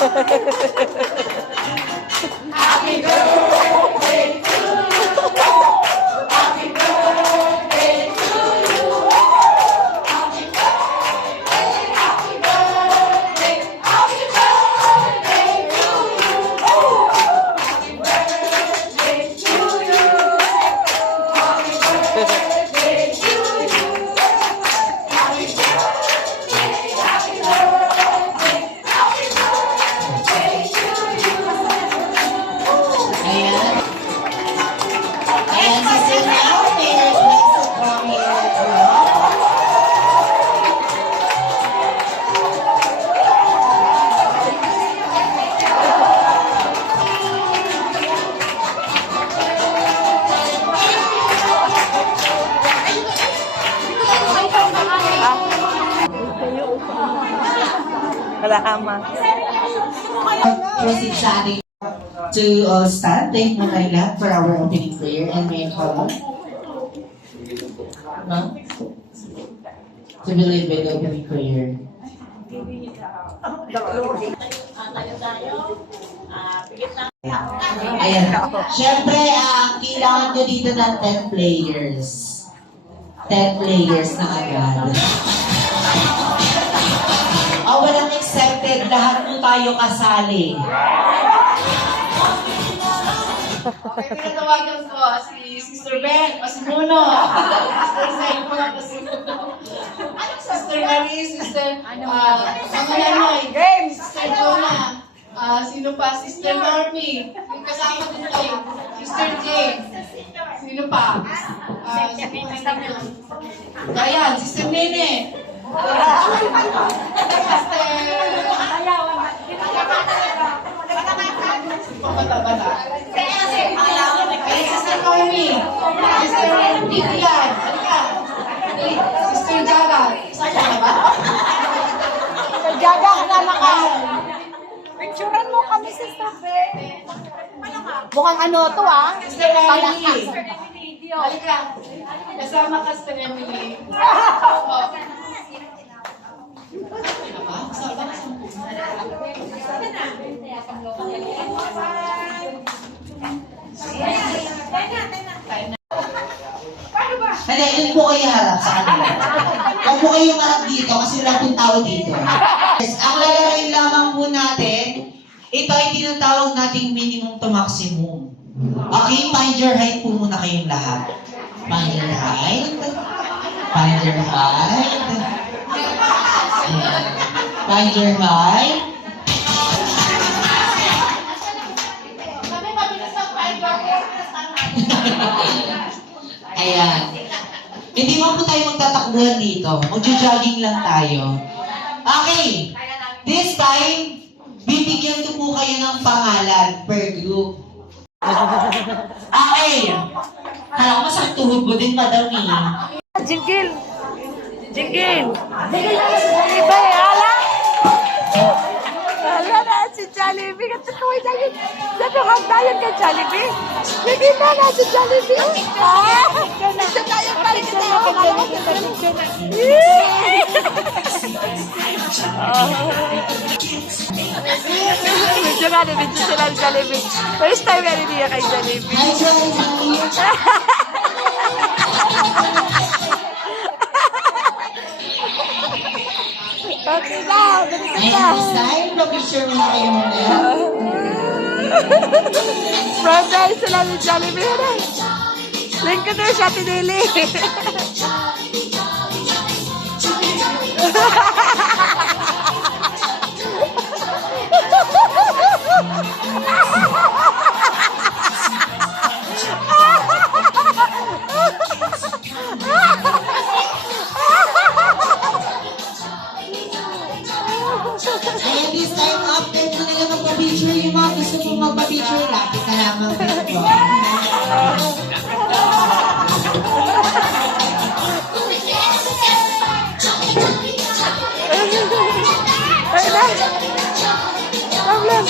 Happy birthday to you. Happy birthday to you. Happy birthday, happy birthday, happy birthday to you. Happy birthday to you. Happy birthday to you. Happy birthday, happy birthday, happy birthday to you. Ayan. Ayan, si Sinao. May request from here. Salamat. Proceed sa ating to stand. Thank you, Laila, for our opening prayer and main follow. No? To believe with the opening prayer. Ayan. Siyempre, kailangan nyo dito ng 10 players. 10 players na agad. Walang accepted. Lahat po tayo kasali. Pinatawagan ko si Sister Ben, si Muno, Sister Selma, Sister Marie, Sister Amayanoy, Sister Jonah, sino pa? Sister Normie, yung kasama din kayo, Sister Jane, sino pa? Ayan, Sister Nene, Pagkabata. Ay, Sister Normie, Sister Vivian, halika. Sister Jaga, saan ka ba? Sa Jaga, kasama ka. Picturean mo kami, Sister Ben. Mukhang ano to, ah. Sister Emily. Halika. Kasama ka, Sister Emily. Hindi, yun po kayo harap sa kanila. Huwag po kayong harap dito kasi wala pong tao dito. Yes, ang lalarain lamang po natin, ito ay tinatawag nating minimum to maximum. Okay, find your height po muna kayong lahat. Find your height. Find your height. Ayan. Find your height. Ayan. Hindi mo po tayo magtatakbuhan dito. Magjo-jogging lang tayo. Okay. This time, bibigyan ko po kayo ng pangalan per group. Okay. Alam mo, sa tuhod mo din, madam eh. Jingle. Jingle. Iba eh, ala. Ala na si Jollibee. Katuloy na yun. Natuhang tayo kay Jollibee. Sige na si Jollibee. Isa tayo pa rin kita. Medyo nga na, medyo sila ang Jollibee. First time nga niya kay Jollibee. Hi, Jollibee. Okay na, ganito And na. this time, pag-share mo na kayo muna. Friday sila ni Jollibee. Link ko na siya, pinili. And this time, after ko na lang magpa-picture, yung mga gusto mong magpa-picture, lapit na lamang dito. Problem.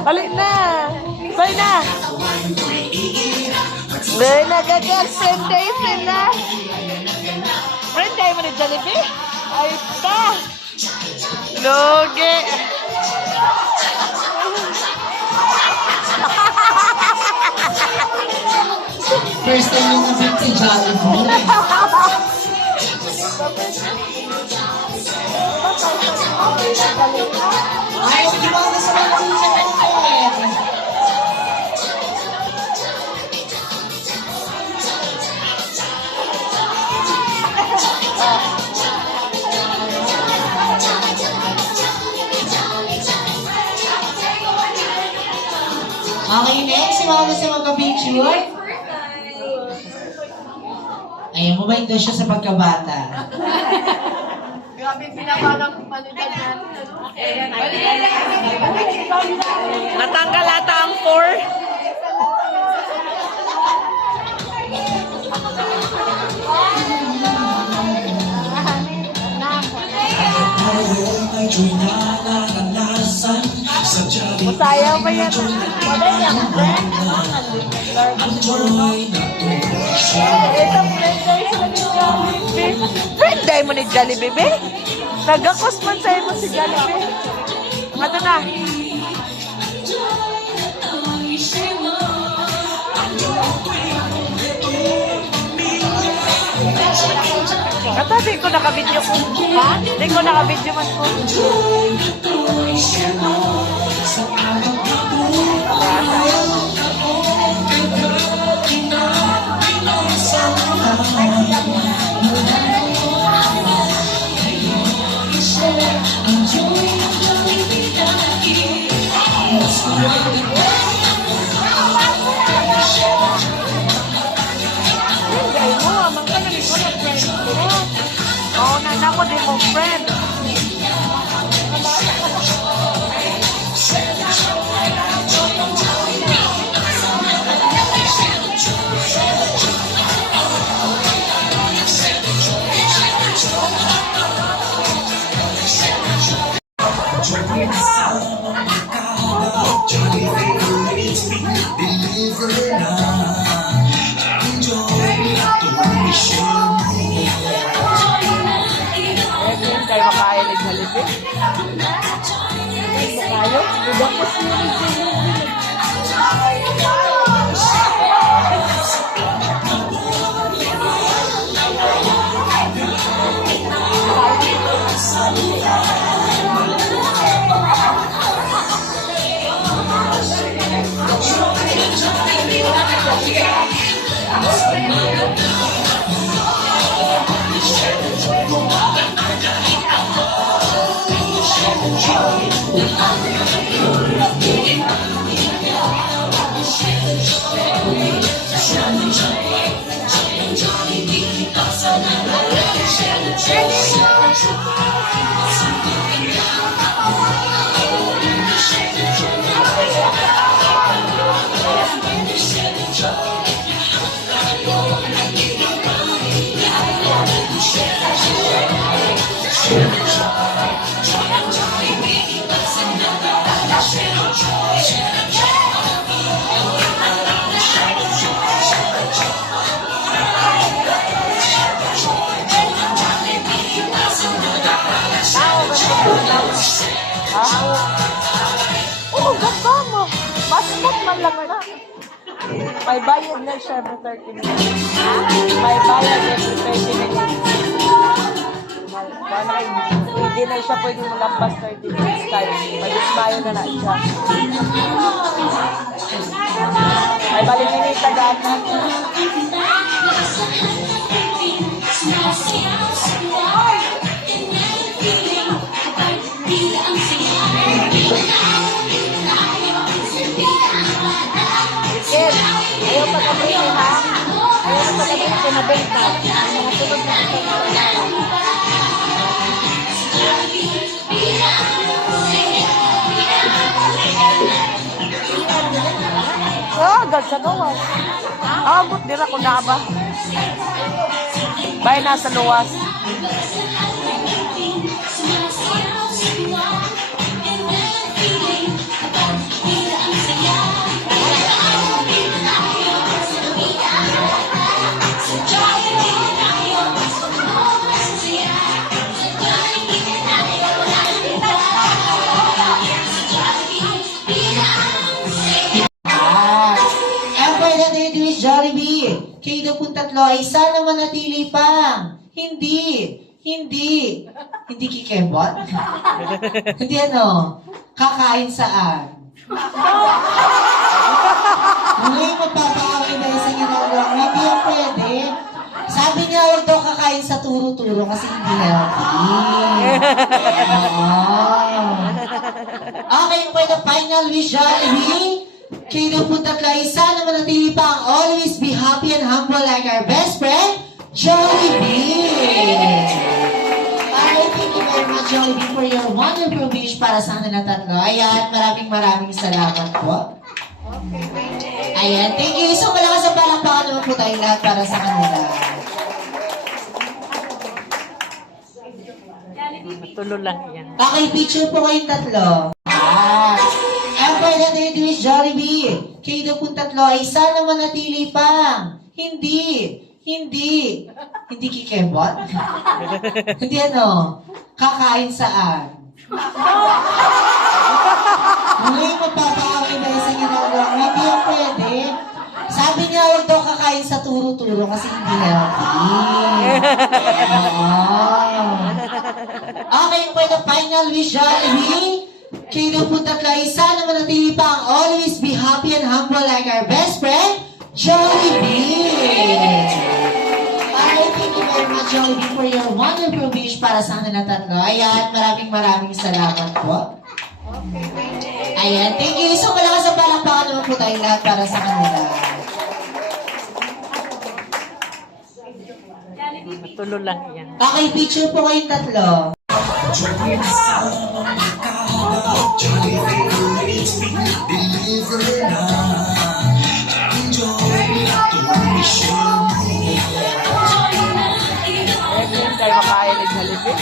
Balik na. Balik na. May nagka-girlfriend day sila. Friend day mo ni Jollibee? Ay pa. Logi. First time yung kapit si Jollibee. Ay, di ba na sa mga Okay, next, si Mama sa magka-picture. Ayan, mabait daw siya sa pagkabata. Grabe pinabalang manitag natin. Natanggal ata ang 4. Masayaw pa yan. Wala yan. Friend day mo ni Jollibee, be? Nagakos man sa'yo mo si Jollibee. Ano na? Kata, di ko nakabidyo ko. Ha? Di ko nakabidyo man ko. Oh, nanako di mo friend. Kayo makain ng Jollibee? Kayo? Budak ko oh, ganda mo. Mascot man lang na. May bayad na siya for 30 minutes. May bayad na for 30 minutes. Hindi na siya pwede malampas 30 minutes time. May dismayo na siya. May balininita gata. Yes, ayaw pagkabili ha. Ayaw pagkabili ko na benta. Ang mga sunod na ito na agad sa luwas. Abot nila kung naba. Bay nasa luwas. kayo daw pong tatlo ay sana manatili pang hindi kikembot? Hindi ano? Kakain saan? Ngayon magpapakawin na sa ginagawa mo, hindi yan pwede. Sabi niya, huwag daw kakain sa turo-turo kasi hindi healthy. Oo. Okay, for the final wish, Jollibee. Kayo daw po tatlo ay sana manatili pa ang always be happy and humble like our best friend, Jollibee. Alright, thank you very much, Jollibee, for your wonderful wish para sa akin na tatlo. Ayan, maraming salamat po. Ayan, thank you. So, malakas ang palakpakan naman po tayo lahat para sa kanila. Tulo lang yan. Okay, picture po kayong tatlo. And for the third wish, Jollibee, kayo daw pong tatlo ay sana manatili pang hindi kikembot? Hindi ano? Kakain saan? Ngayon magpapakawin na sa ginagawa mo, hindi yan pwede. Sabi niya, huwag daw kakain sa turo-turo kasi hindi healthy. Oo. Okay, for the final wish, Jollibee, kayo daw po tatlo ay sana manatili pa ang always be happy and humble like our best friend, Jollibee. Alright, thank you very much, Jollibee, for your wonderful wish para sa akin na tatlo. Ayan, maraming salamat po. Ayan, thank you. So, malakas ang palakpakan naman po tayo lahat para sa kanila. Tulo lang yan. Okay, picture po kayong tatlo. Ngayon tayo makain ng Jollibee.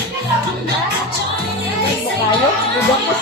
Makayo? Budang ko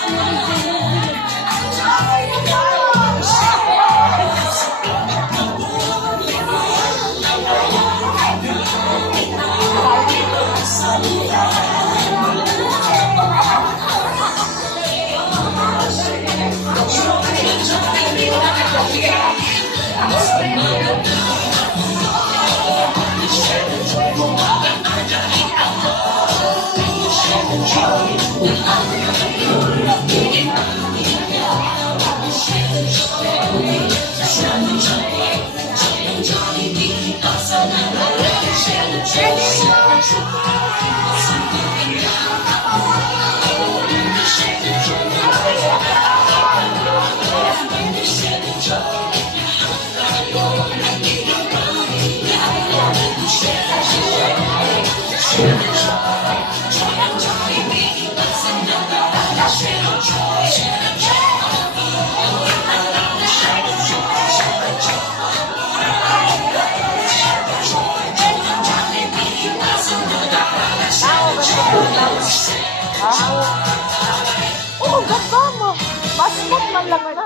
oh, ganda mo. Mascot man lang na.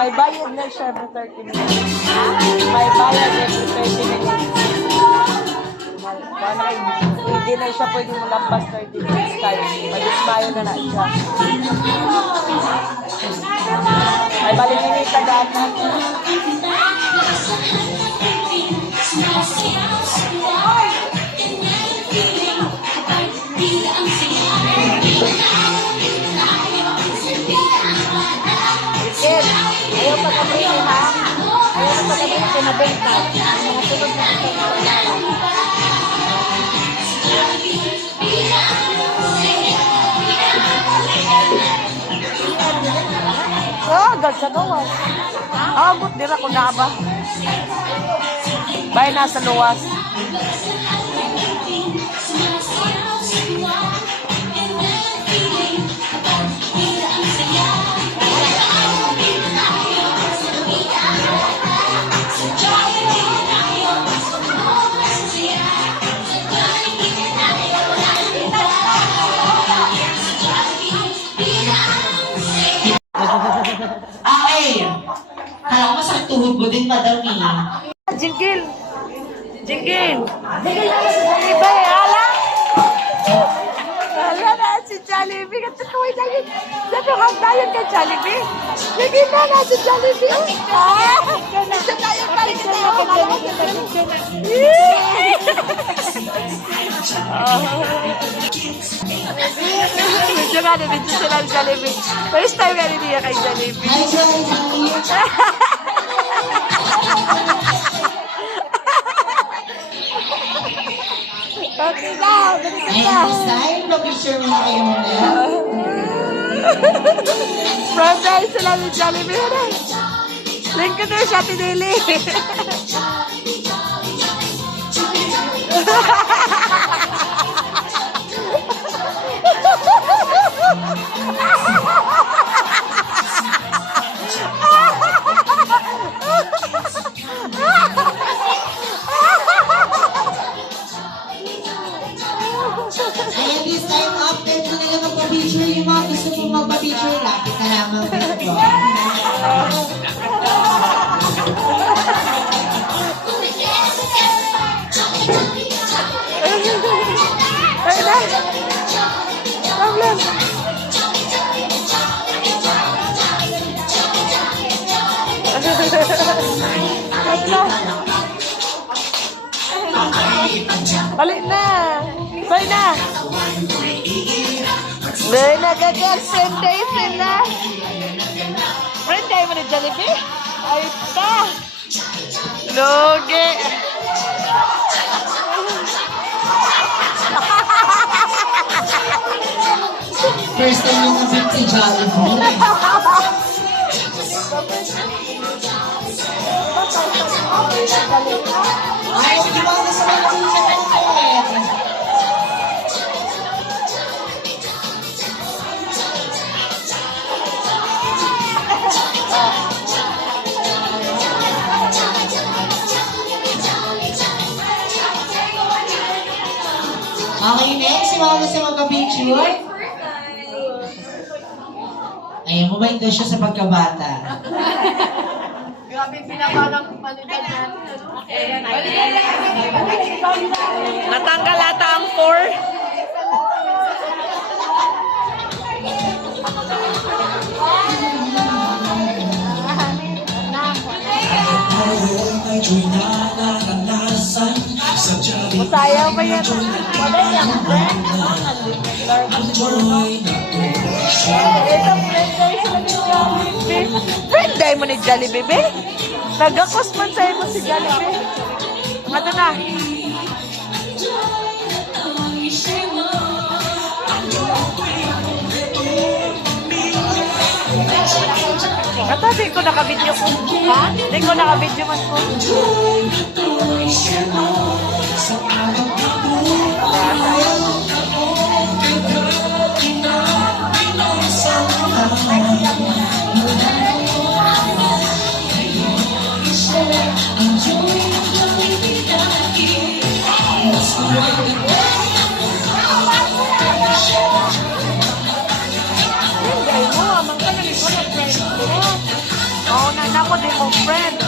May bayad na siya every 30 minutes. May bayad every 30 minutes. Hindi na siya pwede malampas 30 minutes tayo. Mag-ismayo na siya. May balinginita daan Ken, ayaw pag-abri ha? Ayaw na pag-abri pinabenta. Mga sunod na agad sa luwas. Abot dira ko na ba? Bay nasa luwas. Okay. Kala ko masakit tuhod mo din, madam eh. Jinggil! Jinggil! Jinggil na sa Jollibee! Hala! Hala na! si Jollibee. Kasi kaway na yun. Sabi ko, tayo kay Jollibee. Sige na si Jollibee. Gusto tayo kay Medyo nga, medyo sila ang Jollibee. First time nga niya kay Jollibee. Hi, Jollibee! Okay na, ganito Ay, na. design, mag-picture mo na kayo muna. Front eye sila ni Jollibee. Link ko na siya, pinili. Ayan, this time, after mo na lang magpa-picture, yung mga gusto mong magpa-picture, lapit na lamang dito. Ay na. Problem. Balik na. Balik na. Balik na kag-friend day sila. Friend day mo ni Jollibee? Ay pa. Loge. First time yung kapit si Jollibee. Ay, di ba na sa mga picture? Okay, next. Yung mga sa magka-picture. Ayan, mabait daw siya sa pagkabata. Grabe pinabalang panitan natin. Natanggal ata ang 4. Masaya pa yan. Wala yan. Itong friend day sila ni Jollibee. Friend day mo ni Jollibee, be? Nag-acosman sa'yo mo si Jollibee. Ano na? Ata, di ko nakabidyo ko. Ha? Di ko nakabidyo man ko. Hindi mo, amang ka na ko na friend ko. Oo, na ko din mo friend.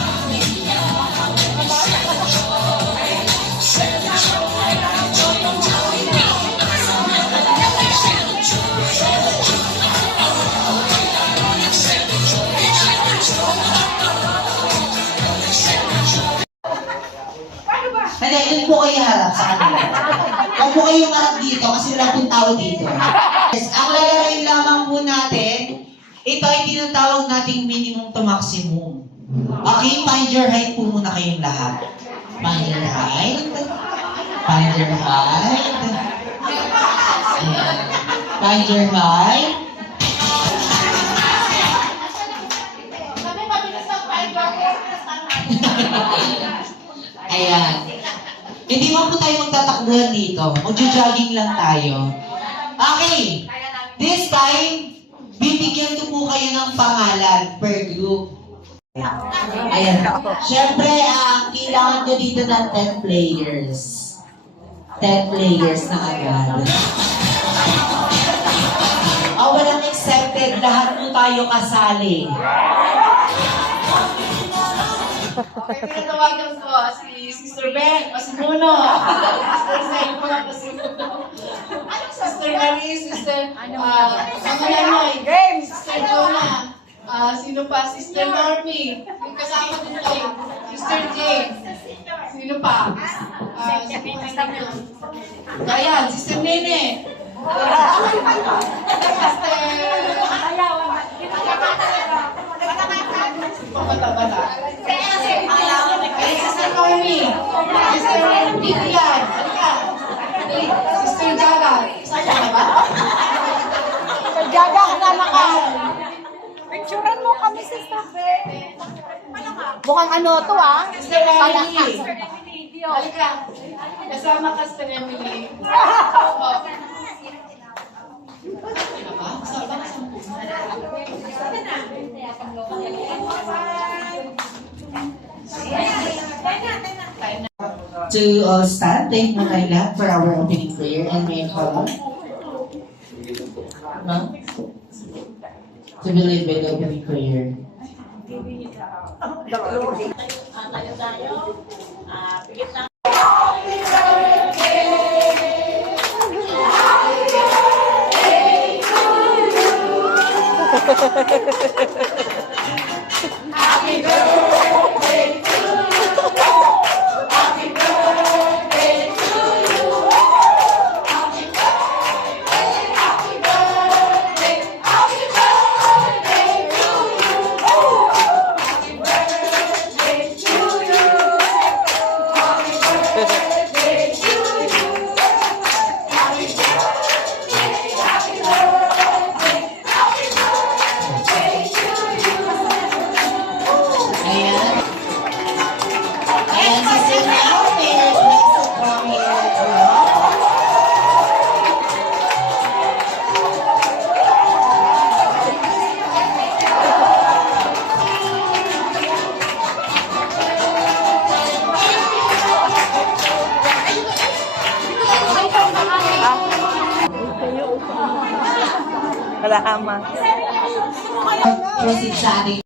Hindi, yun po kayo harap sa kanila. Huwag po kayong harap dito kasi wala pong tao dito. Yes, ang lalarain lamang po natin, ito ay tinatawag nating minimum to maximum. Okay, find your height po muna kayong lahat. Find your height. Find your height. Ayan. Find your height. Ayan. Hindi mo po tayo magtatakbuhan dito. Magjo-jogging lang tayo. Okay. This time, bibigyan ko po kayo ng pangalan per group. Ayan. Siyempre, kailangan ko dito ng 10 players. 10 players na agad. Walang accepted. Lahat po tayo kasali. Okay, pinatawagan ko si Sister Ben Pasimuno. Sister Selma Pasimuno. Sister Marie, Sister Manuel, Sister Jonah. Sino pa? Sister Normie. Yung kasama dito. Sister James. Sino pa? Ayan, Sister Nene. Bata-bata. Sister Normie. Sister Vivian. Halika. Sister Jaga. Saan ka ba? Jaga ka na ka. Picturean mo kami, sister. Mukhang ano to, ah. Sister Emily. Halika. Kasama ka, Sister Emily. Oo. To all stand, thank you my God for our opening prayer and may call. No? To believe by the opening prayer. Ayan. Ayan, Sister Mel, may blessed from here as well. Salamat. Proceed sa ating